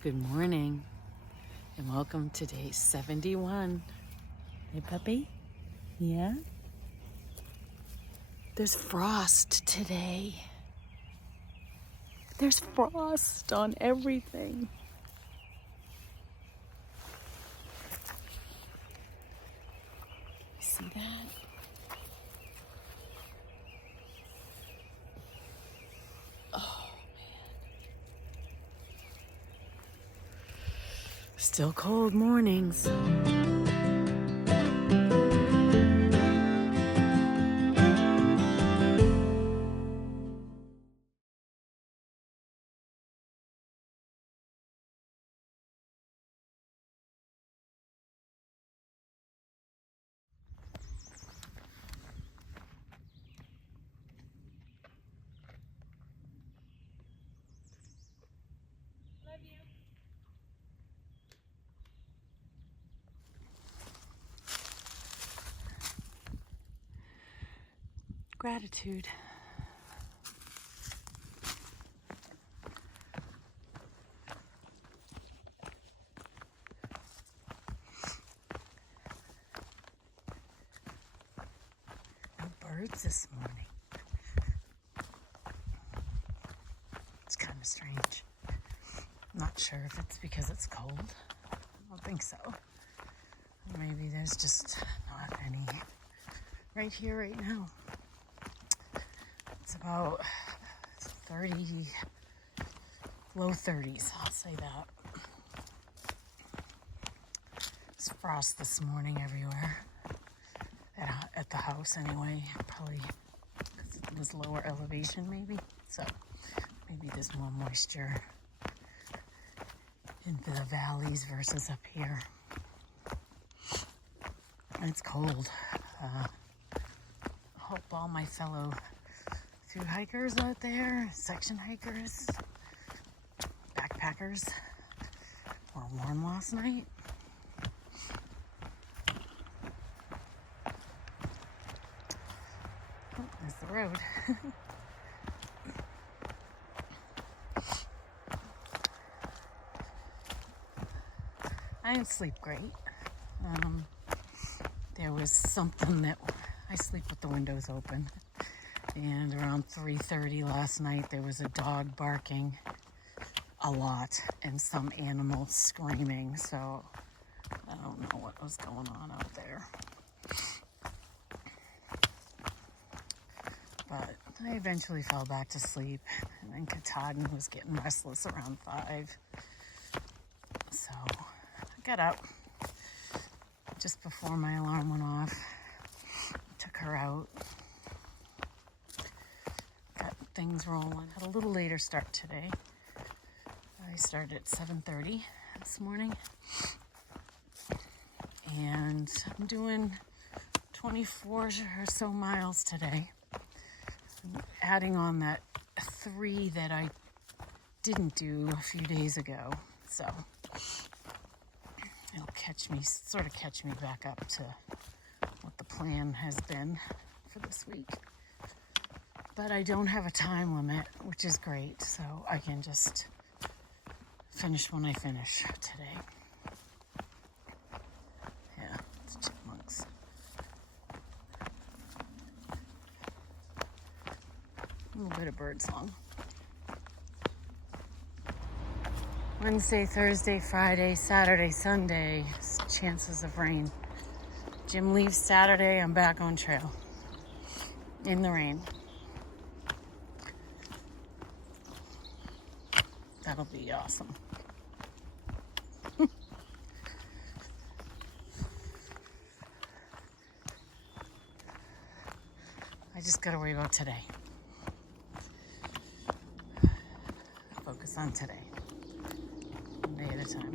Good morning and welcome to day 71. Hey puppy? Yeah? There's frost today. There's frost on everything. You see that? Oh man. Still cold mornings. Gratitude. No birds this morning. It's kind of strange. Not sure if it's because it's cold. I don't think so. Maybe there's just not any right here, right now. It's about 30, low 30s, I'll say that. It's frost this morning everywhere. At the house anyway, probably because it was lower elevation maybe. So maybe there's more moisture in the valleys versus up here. And it's cold. I hope all my fellow through hikers out there, section hikers, backpackers, were warm last night. Oh, there's the road. I didn't sleep great. There was something that I sleep with the windows open. And around 3:30 last night, there was a dog barking a lot and some animal screaming. So I don't know what was going on out there. But I eventually fell back to sleep. And then Katahdin was getting restless around 5. So I got up just before my alarm went off. Took her out. Got things rolling. Had a little later start today. I started at 7:30 this morning. And I'm doing 24 or so miles today. I'm adding on that 3 that I didn't do a few days ago. So it'll catch me back up to what the plan has been for this week. But I don't have a time limit, which is great, so I can just finish when I finish today. Yeah, it's chipmunks. A little bit of birdsong. Wednesday, Thursday, Friday, Saturday, Sunday, chances of rain. Jim leaves Saturday, I'm back on trail. In the rain. That'll be awesome. I just gotta worry about today. Focus on today. One day at a time.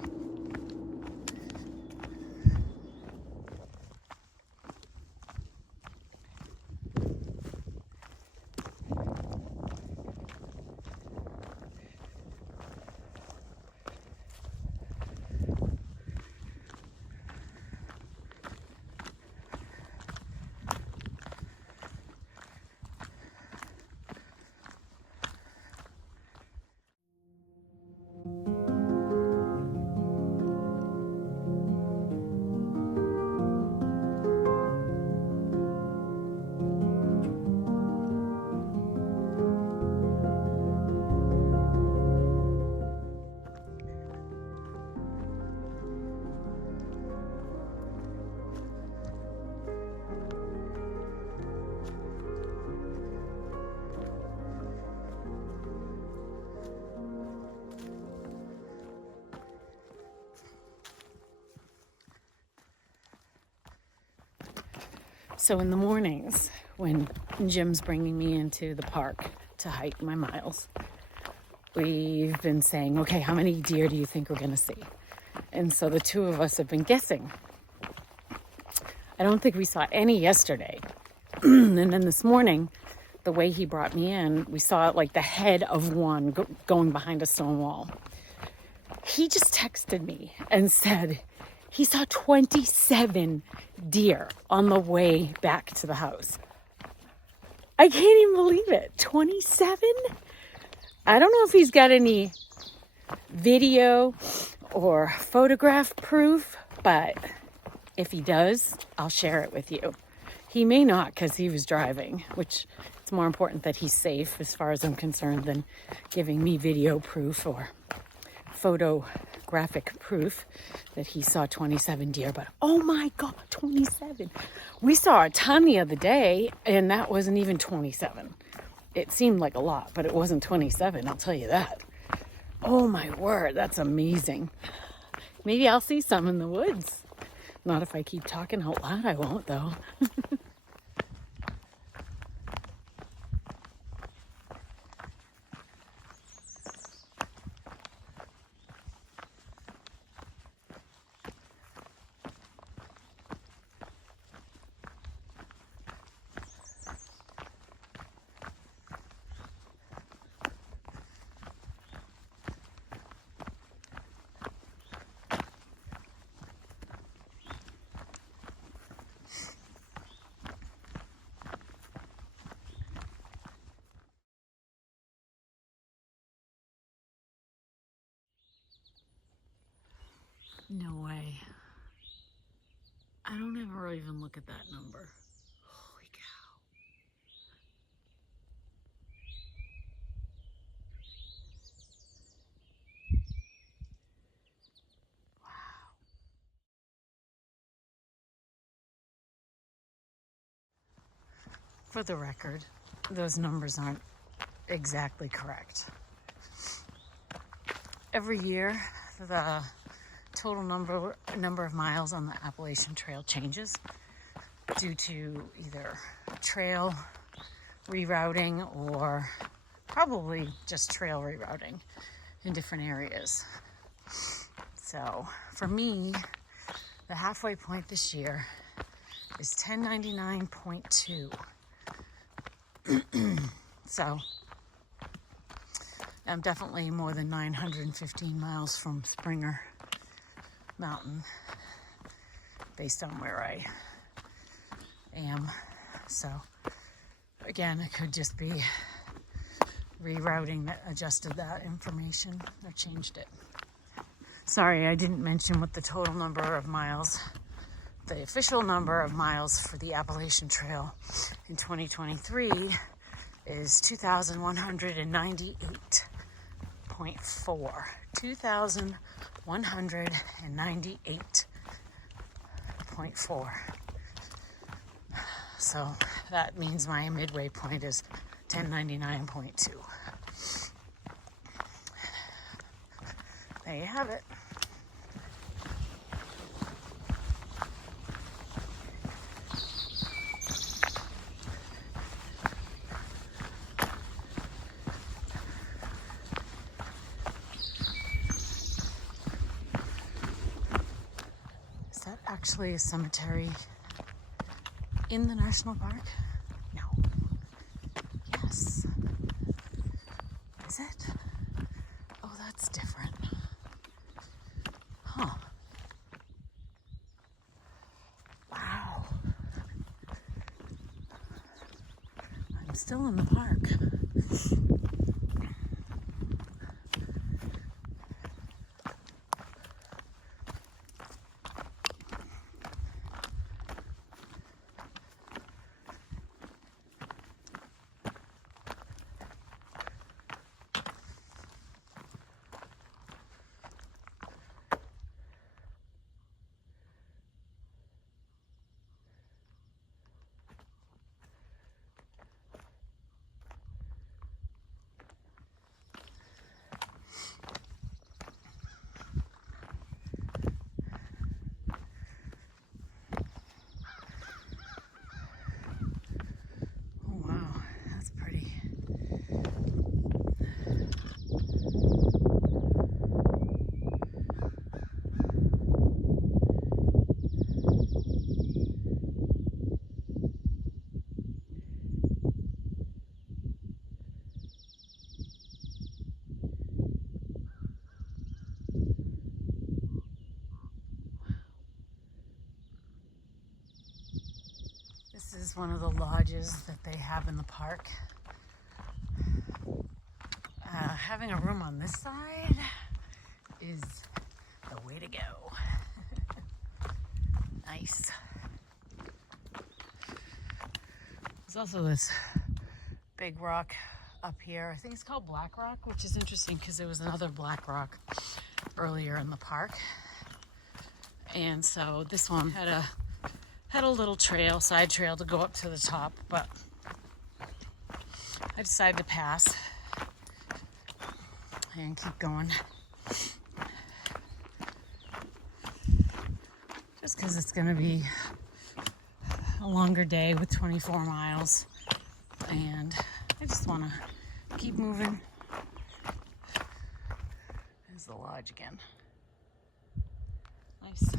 So in the mornings, when Jim's bringing me into the park to hike my miles, we've been saying, okay, how many deer do you think we're going to see? And so the two of us have been guessing. I don't think we saw any yesterday. And then this morning, the way he brought me in, we saw like the head of one going behind a stone wall. He just texted me and said he saw 27 deer on the way back to the house. I can't even believe it. 27? I don't know if he's got any video or photograph proof, but if he does, I'll share it with you. He may not because he was driving, which it's more important that he's safe as far as I'm concerned than giving me video proof or photographic proof that he saw 27 deer. But oh my God, 27. We saw a ton the other day and that wasn't even 27. It seemed like a lot, but it wasn't 27, I'll tell you that. Oh my word, that's amazing. Maybe I'll see some in the woods. Not if I keep talking out loud, I won't though. No way. I don't ever even look at that number. Holy cow. For the record, those numbers aren't exactly correct. Every year, the total number of miles on the Appalachian Trail changes due to either trail rerouting or probably just trail rerouting in different areas. So for me, the halfway point this year is 1099.2. So I'm definitely more than 915 miles from Springer Mountain based on where I am. So again, it could just be rerouting that adjusted that information or changed it. Sorry, I didn't mention what the total number of miles, the official number of miles for the Appalachian Trail in 2023 is 2,198.4. 2,198.4. So that means my midway point is 1099.2. There you have it. Is that actually a cemetery in the national park? No. Yes. Is it? Oh, that's different. Huh. Wow. I'm still in the park. is one of the lodges that they have in the park. Having a room on this side is the way to go. Nice. There's also this big rock up here. I think it's called Black Rock, which is interesting because there was another Black Rock earlier in the park. And so this one had a little trail, side trail to go up to the top, but I decided to pass and keep going. Just because it's going to be a longer day with 24 miles. And I just want to keep moving. There's the lodge again. Nice.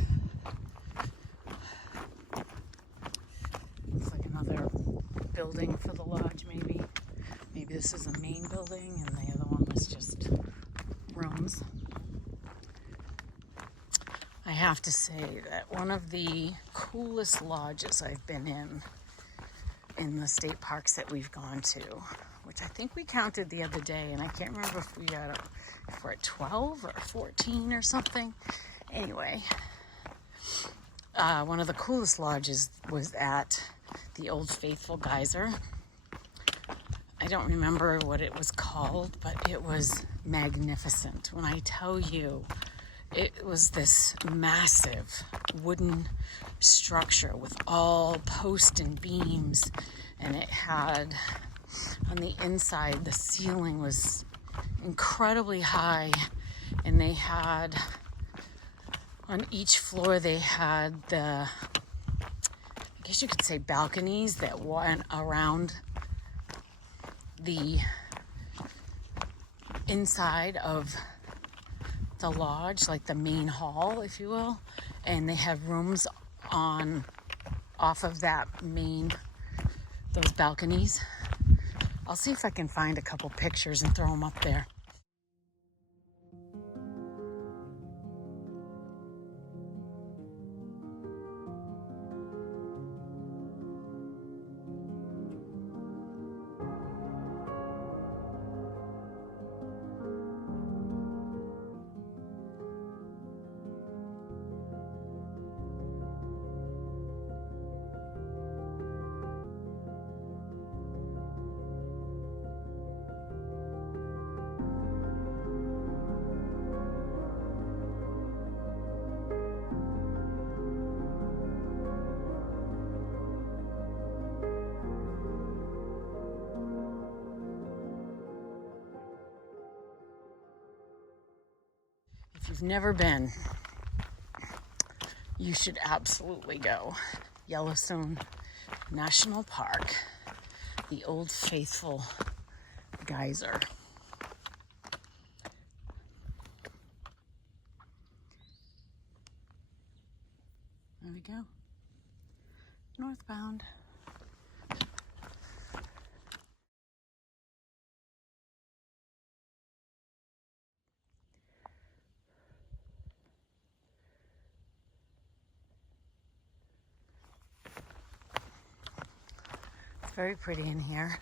Looks like another building for the lodge, maybe. Maybe this is a main building and the other one was just rooms. I have to say that one of the coolest lodges I've been in the state parks that we've gone to, which I think we counted the other day, and I can't remember if we're at 12 or 14 or something. Anyway, one of the coolest lodges was at the Old Faithful Geyser. I don't remember what it was called, but it was magnificent. When I tell you, it was this massive wooden structure with all posts and beams, and it had, on the inside, the ceiling was incredibly high, and they had, on each floor, they had I guess you could say balconies that went around the inside of the lodge, like the main hall, if you will, and they have rooms off of those balconies. I'll see if I can find a couple pictures and throw them up there. If you've never been, you should absolutely go. Yellowstone National Park, the Old Faithful Geyser. There we go. Northbound. Very pretty in here.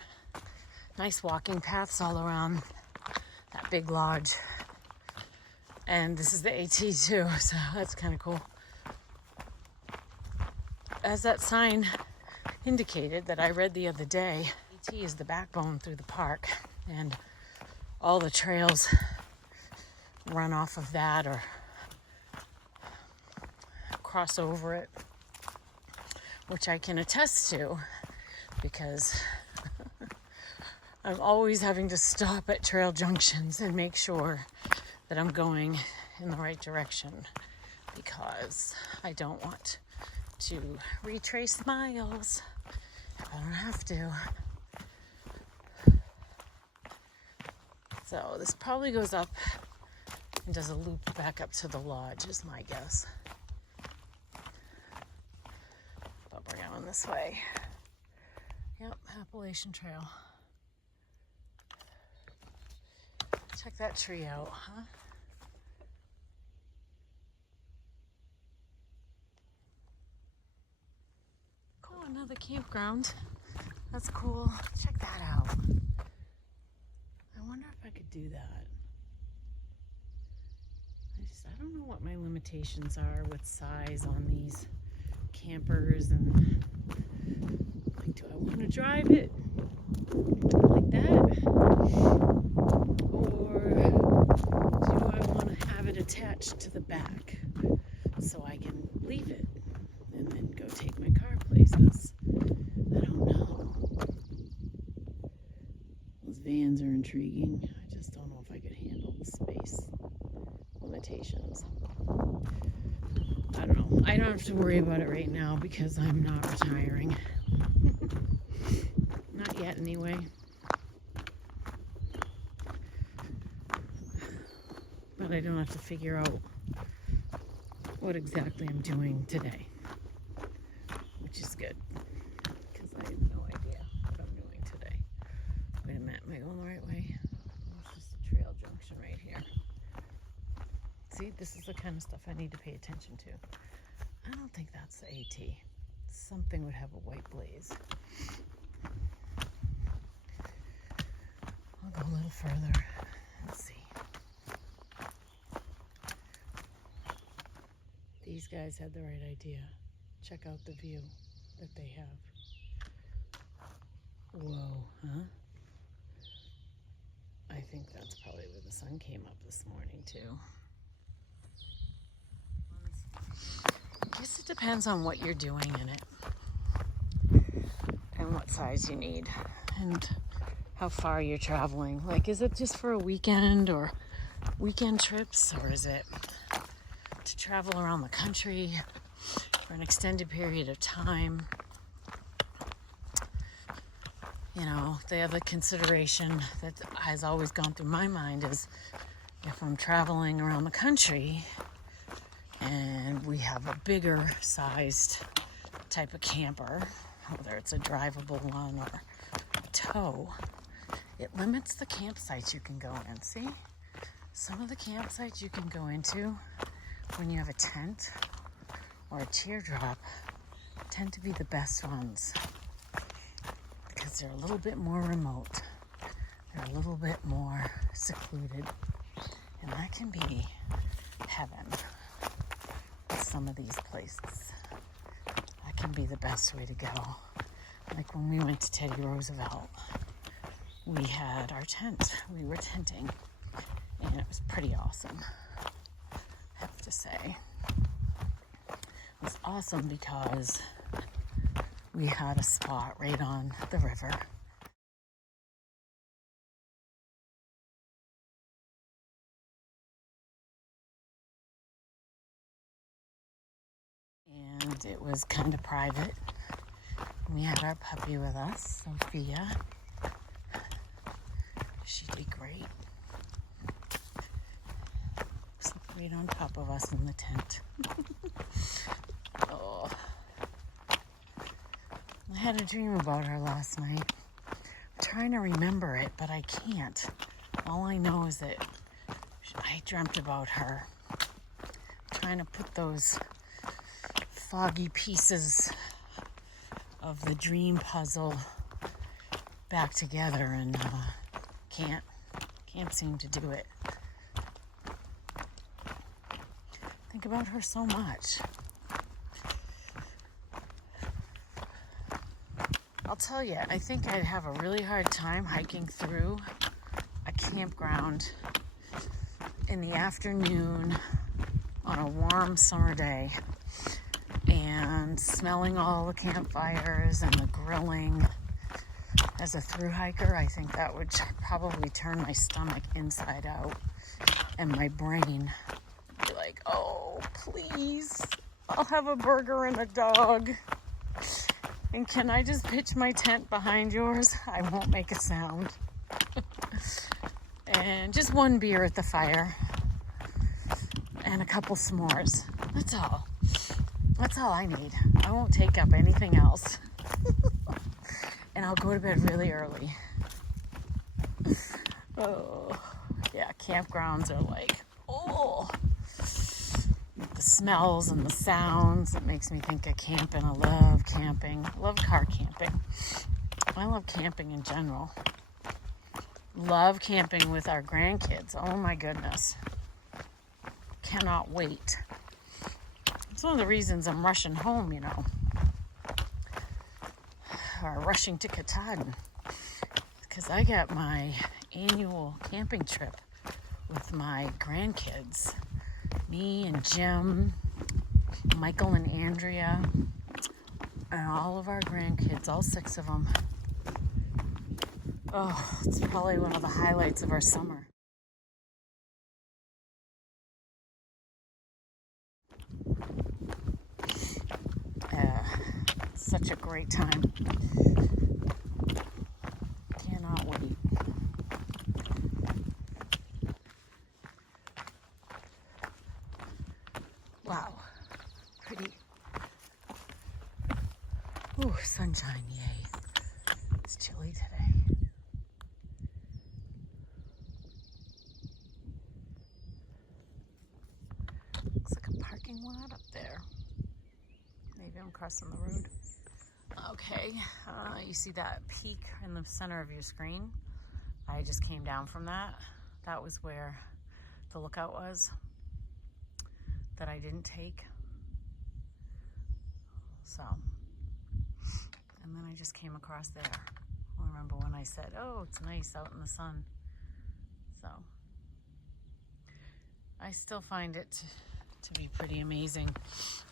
Nice walking paths all around that big lodge. And this is the AT too, so that's kind of cool. As that sign indicated that I read the other day, AT is the backbone through the park, and all the trails run off of that or cross over it, which I can attest to, because I'm always having to stop at trail junctions and make sure that I'm going in the right direction, because I don't want to retrace miles if I don't have to. So this probably goes up and does a loop back up to the lodge, is my guess. But we're going this way. Yep, Appalachian Trail. Check that tree out, huh? Oh, another campground. That's cool. Check that out. I wonder if I could do that. I don't know what my limitations are with size on these campers, and like, do I want to drive it like that, or do I want to have it attached to the back so I can leave it and then go take my car places? I don't know. Those vans are intriguing. I just don't know if I could handle the space limitations. I don't know. I don't have to worry about it right now because I'm not retiring. Not yet, anyway. But I don't have to figure out what exactly I'm doing today, which is good because I have no idea what I'm doing today. Wait a minute, am I going the right way? There's just a trail junction right here. See, this is the kind of stuff I need to pay attention to. I don't think that's the AT. Something would have a white blaze. I'll go a little further and see. These guys had the right idea. Check out the view that they have. Whoa, huh? I think that's probably where the sun came up this morning too. I guess it depends on what you're doing in it and what size you need and how far you're traveling. Like, is it just for a weekend or weekend trips, or is it to travel around the country for an extended period of time? You know, the other consideration that has always gone through my mind is if I'm traveling around the country and we have a bigger sized type of camper, whether it's a drivable one or a tow, it limits the campsites you can go in. See? Some of the campsites you can go into when you have a tent or a teardrop tend to be the best ones because they're a little bit more remote. They're a little bit more secluded. And that can be heaven with some of these places. That can be the best way to go. Like when we went to Teddy Roosevelt, we had our tent. We were tenting, and it was pretty awesome, I have to say. It was awesome because we had a spot right on the river. And it was kind of private. We had our puppy with us, Sophia. She did great. Slept right on top of us in the tent. Oh. I had a dream about her last night. I'm trying to remember it, but I can't. All I know is that I dreamt about her. I'm trying to put those foggy pieces of the dream puzzle back together, and can't seem to do it. Think about her so much. I'll tell you, I think I'd have a really hard time hiking through a campground in the afternoon on a warm summer day and smelling all the campfires and the grilling. As a thru hiker, I think that would probably turn my stomach inside out, and my brain would be like, oh, please, I'll have a burger and a dog. And can I just pitch my tent behind yours? I won't make a sound. And just one beer at the fire and a couple s'mores. That's all. That's all I need. I won't take up anything else. And I'll go to bed really early. Oh, yeah, campgrounds are like, oh, the smells and the sounds. It makes me think of camping. I love camping. I love car camping. I love camping in general. Love camping with our grandkids. Oh my goodness. Cannot wait. It's one of the reasons I'm rushing home, you know. Or rushing to Katahdin. Because I got my annual camping trip with my grandkids. Me and Jim, Michael and Andrea, and all of our grandkids, all 6 of them. Oh, it's probably one of the highlights of our summer. Such a great time. Cannot wait. Wow, pretty. Ooh, sunshine, yay. It's chilly today. Looks like a parking lot up there. Maybe I'm crossing the road. Okay, you see that peak in the center of your screen? I just came down from that. That was where the lookout was that I didn't take. So, and then I just came across there. I remember when I said, oh, it's nice out in the sun. So, I still find it to be pretty amazing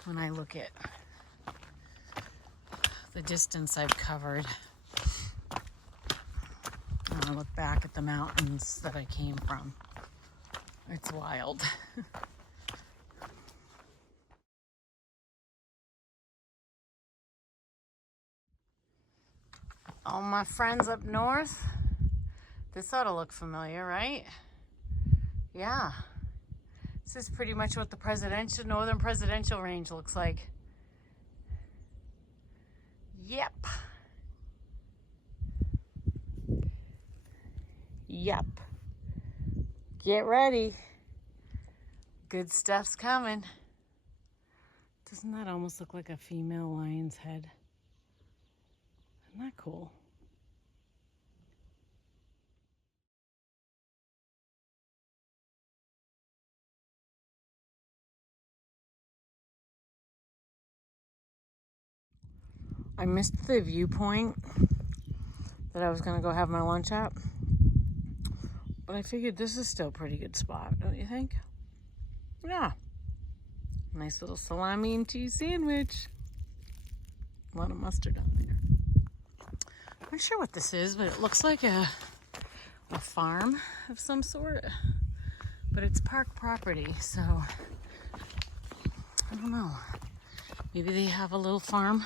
when I look at the distance I've covered. And I look back at the mountains that I came from. It's wild. All my friends up north, this ought to look familiar, right? Yeah. This is pretty much what the northern presidential range looks like. Yep. Yep. Get ready. Good stuff's coming. Doesn't that almost look like a female lion's head? Isn't that cool? I missed the viewpoint that I was gonna go have my lunch at, but I figured this is still a pretty good spot, don't you think? Yeah. Nice little salami and cheese sandwich. A lot of mustard on there. I'm not sure what this is, but it looks like a farm of some sort. But it's park property, so I don't know. Maybe they have a little farm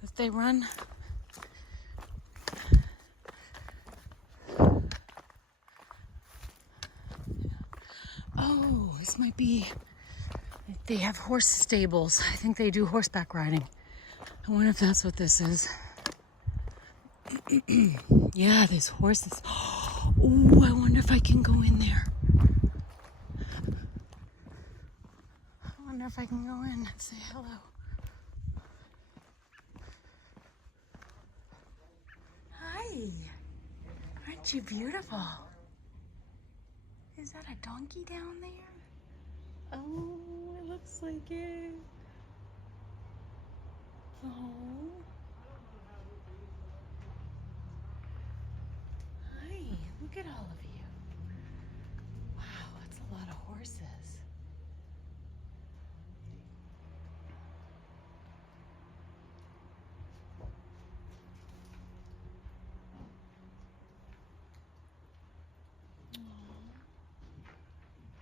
that they run. Oh, this might be, they have horse stables. I think they do horseback riding. I wonder if that's what this is. Yeah, there's horses. Oh, I wonder if I can go in there. I wonder if I can go in and say hello. Hi. Aren't you beautiful? Is that a donkey down there? Oh, it looks like it. Oh. Hi, look at all of you. Wow, that's a lot of horses.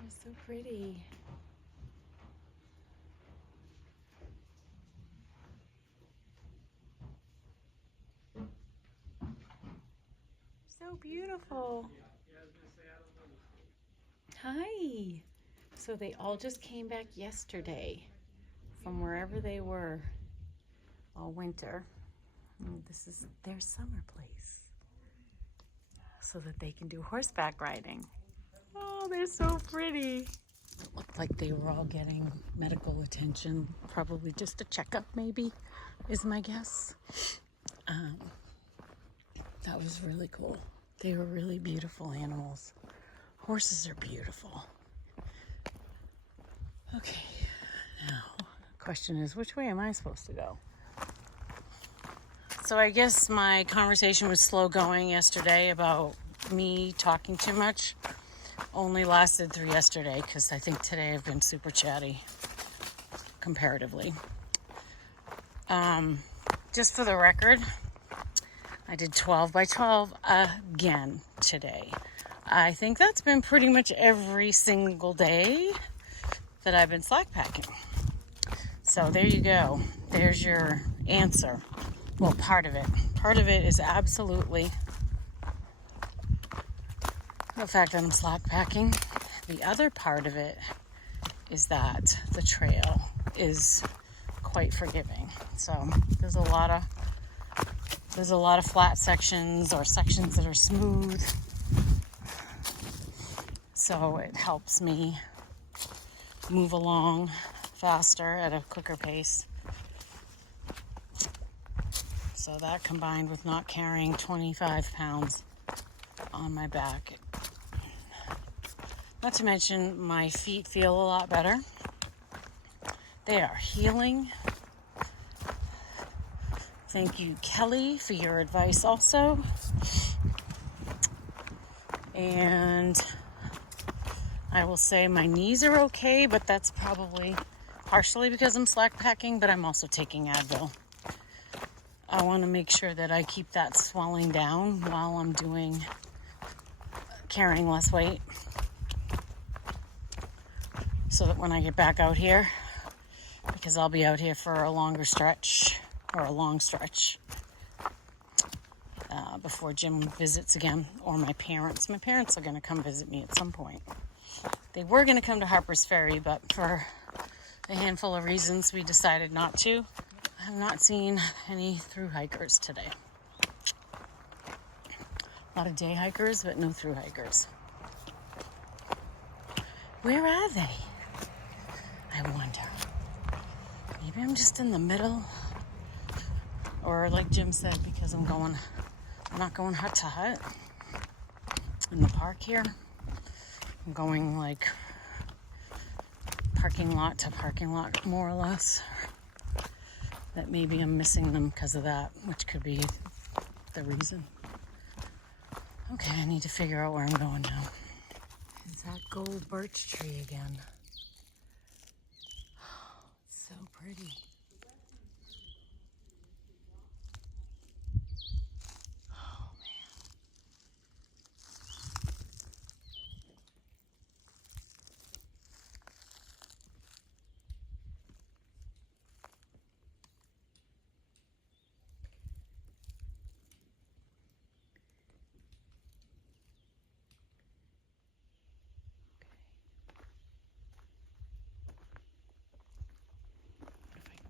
They're so pretty. So beautiful. Hi. So they all just came back yesterday from wherever they were all winter. And this is their summer place so that they can do horseback riding. Oh, they're so pretty. Look, like they were all getting medical attention, probably just a checkup, maybe, is my guess. That was really cool. They were really beautiful animals. Horses are beautiful. Okay, now the question is, which way am I supposed to go? So I guess my conversation was slow going yesterday about me talking too much. Only lasted through yesterday because I think today I've been super chatty comparatively. Just for the record, I did 12 by 12 again today. I think that's been pretty much every single day that I've been slack packing. So there you go. There's your answer. Well, part of it. Part of it is absolutely the fact that I'm slack packing. The other part of it is that the trail is quite forgiving. So there's a lot of flat sections or sections that are smooth. So it helps me move along faster at a quicker pace. So that combined with not carrying 25 pounds on my back. Not to mention my feet feel a lot better. They are healing. Thank you, Kelly, for your advice also. And I will say my knees are okay, but that's probably partially because I'm slack packing, but I'm also taking Advil. I want to make sure that I keep that swelling down while I'm carrying less weight. So that when I get back out here, because I'll be out here for a longer stretch, or a long stretch, before Jim visits again, or my parents. My parents are going to come visit me at some point. They were going to come to Harper's Ferry, but for a handful of reasons, we decided not to. I have not seen any through hikers today. A lot of day hikers, but no through hikers. Where are they? I wonder. Maybe I'm just in the middle. Or like Jim said, because I'm not going hut to hut in the park here. I'm going like parking lot to parking lot, more or less. That maybe I'm missing them because of that, which could be the reason. Okay, I need to figure out where I'm going now. It's that gold birch tree again. It's so pretty. What if I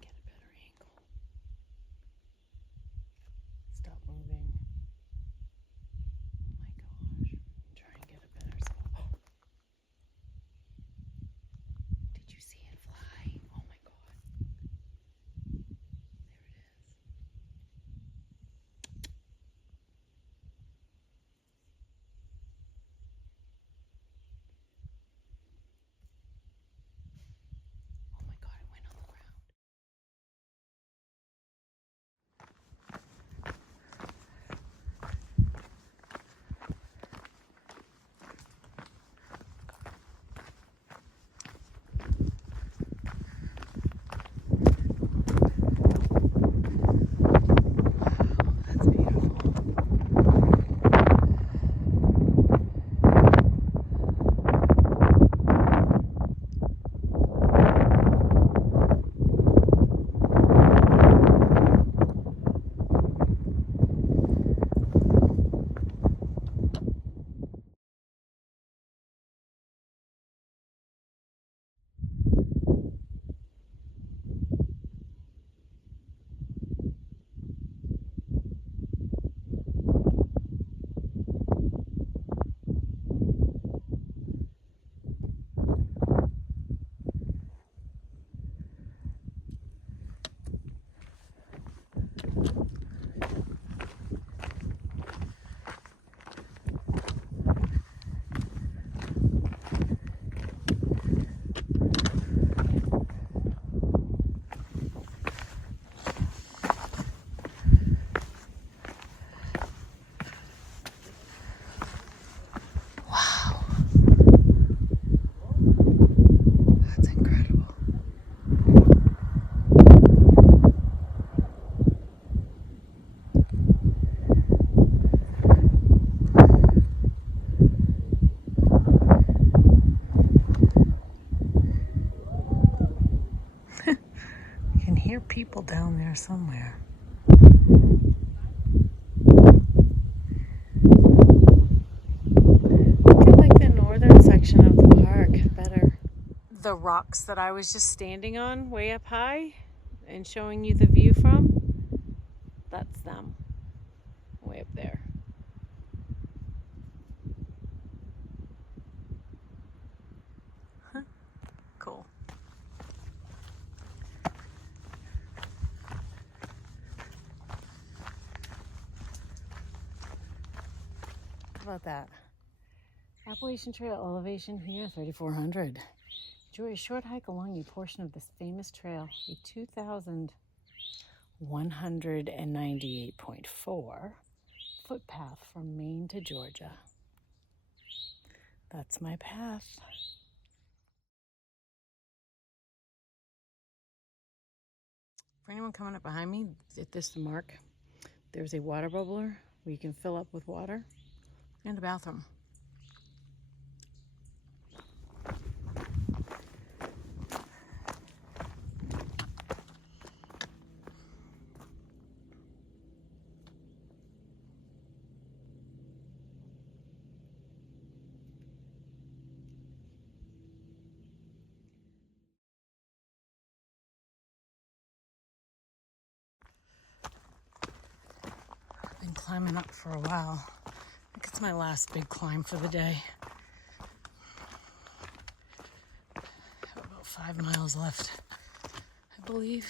hear people down there somewhere. I do like the northern section of the park better. The rocks that I was just standing on way up high and showing you the view from, that's them way up there. Huh. Cool. How about that? Appalachian Trail elevation here, 3,400. Enjoy a short hike along a portion of this famous trail, a 2,198.4 footpath from Maine to Georgia. That's my path. For anyone coming up behind me, at this mark, there's a water bubbler where you can fill up with water and a bathroom. Been climbing up for a while. I think it's my last big climb for the day. About 5 miles left, I believe.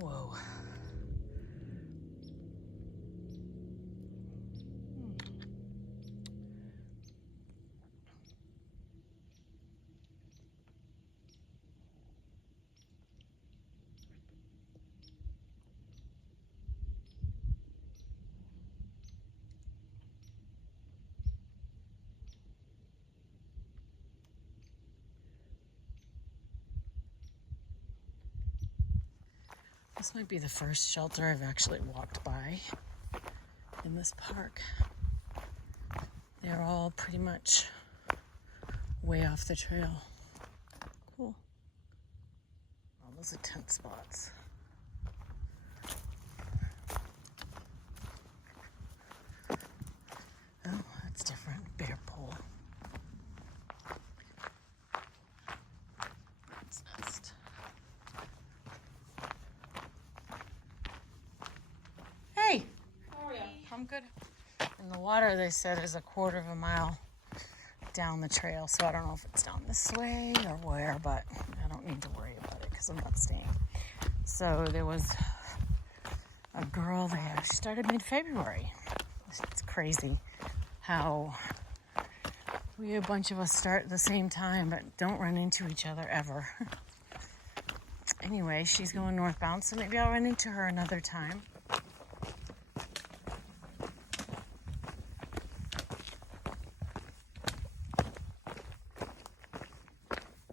Whoa. This might be the first shelter I've actually walked by in this park. They're all pretty much way off the trail. Cool. Oh, those are tent spots. Oh, that's different. Bear pole. That's nest. Hey! How are you? I'm good. And the water, they said, is a 1/4 mile down the trail, so I don't know if it's down this way or where, but I don't need to worry about it because I'm not staying. So there was a girl there. She started mid-February. It's crazy how a bunch of us start at the same time but don't run into each other ever. Anyway, she's going northbound, so maybe I'll run into her another time.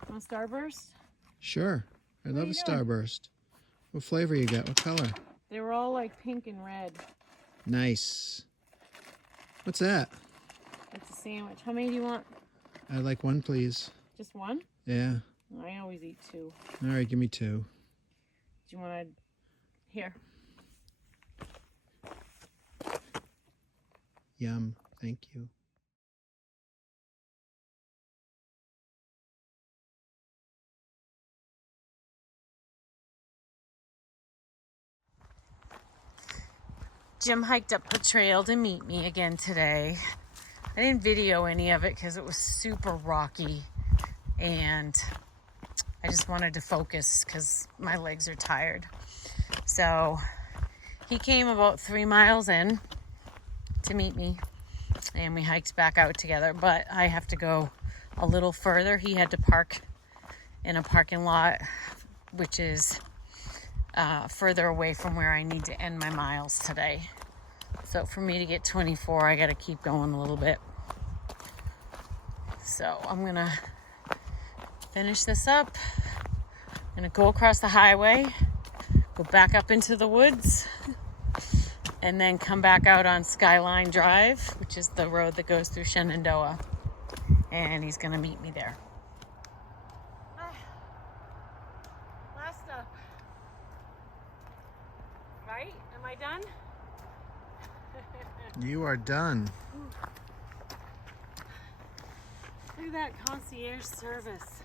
Want a Starburst? Sure. I love a Starburst. What flavor you got? What color? They were all like pink and red. Nice. What's that? It's a sandwich. How many do you want? I'd like one, please. Just one? Yeah. I always eat 2. All right, give me 2. Do you want to... Here. Yum. Thank you. Jim hiked up the trail to meet me again today. I didn't video any of it because it was super rocky and I just wanted to focus because my legs are tired. So he came about 3 miles in to meet me, and we hiked back out together, but I have to go a little further. He had to park in a parking lot which is further away from where I need to end my miles today. So for me to get 24, I got to keep going a little bit. So I'm gonna finish this up. I'm gonna go across the highway, go back up into the woods, and then come back out on Skyline Drive, which is the road that goes through Shenandoah. And he's gonna meet me there. Last up. Right? Am I done? You are done. Look at that concierge service.